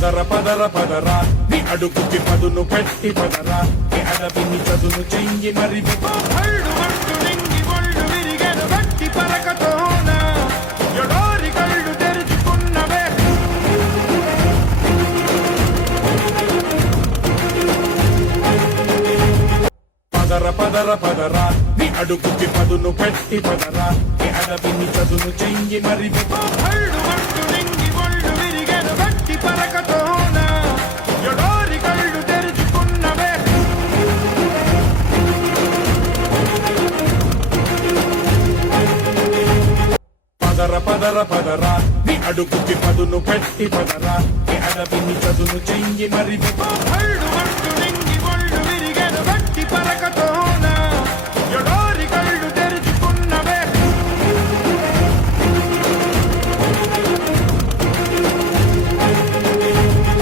పదర పదర పదరా నీ అడుగుకి పదును పెట్టి పదరా నీ అడవిని చదును చెయ్యి మరి హళ్ళు మంటు నింగి ఒళ్ళు విరిగెను గట్టి పరకతోన ఎడారి కళ్ళు తెరుచుకున్నవే పదర పదర పదరా నీ అడుగుకి పదును పెట్టి పదరా నీ అడవిని చదును చెయ్యి మరి హళ్ళు మంటు నింగి ఒళ్ళు విరిగెను గట్టి పరకతోన ఎడారి కళ్ళు తెరుచుకున్నవే పదర పదర పదరా నీ అడుగుకి పదును పెట్టి పదరా నీ అడవిని చదును చెయ్యి మరి హళ్ళు మంటు